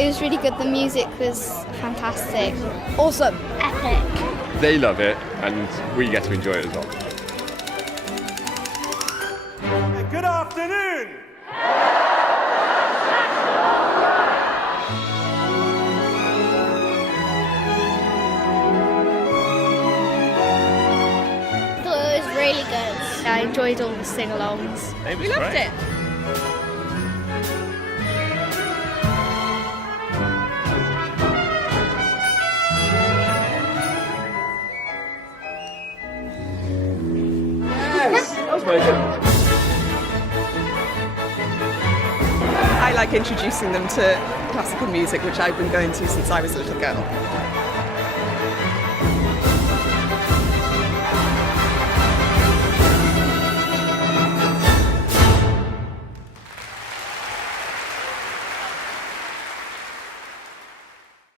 It was really good. The music was fantastic. Awesome. Epic. They love it and we get to enjoy it as well. Good afternoon. I thought it was really good. I enjoyed all the sing-alongs. We loved it. I like introducing them to classical music, which I've been going to since I was a little girl.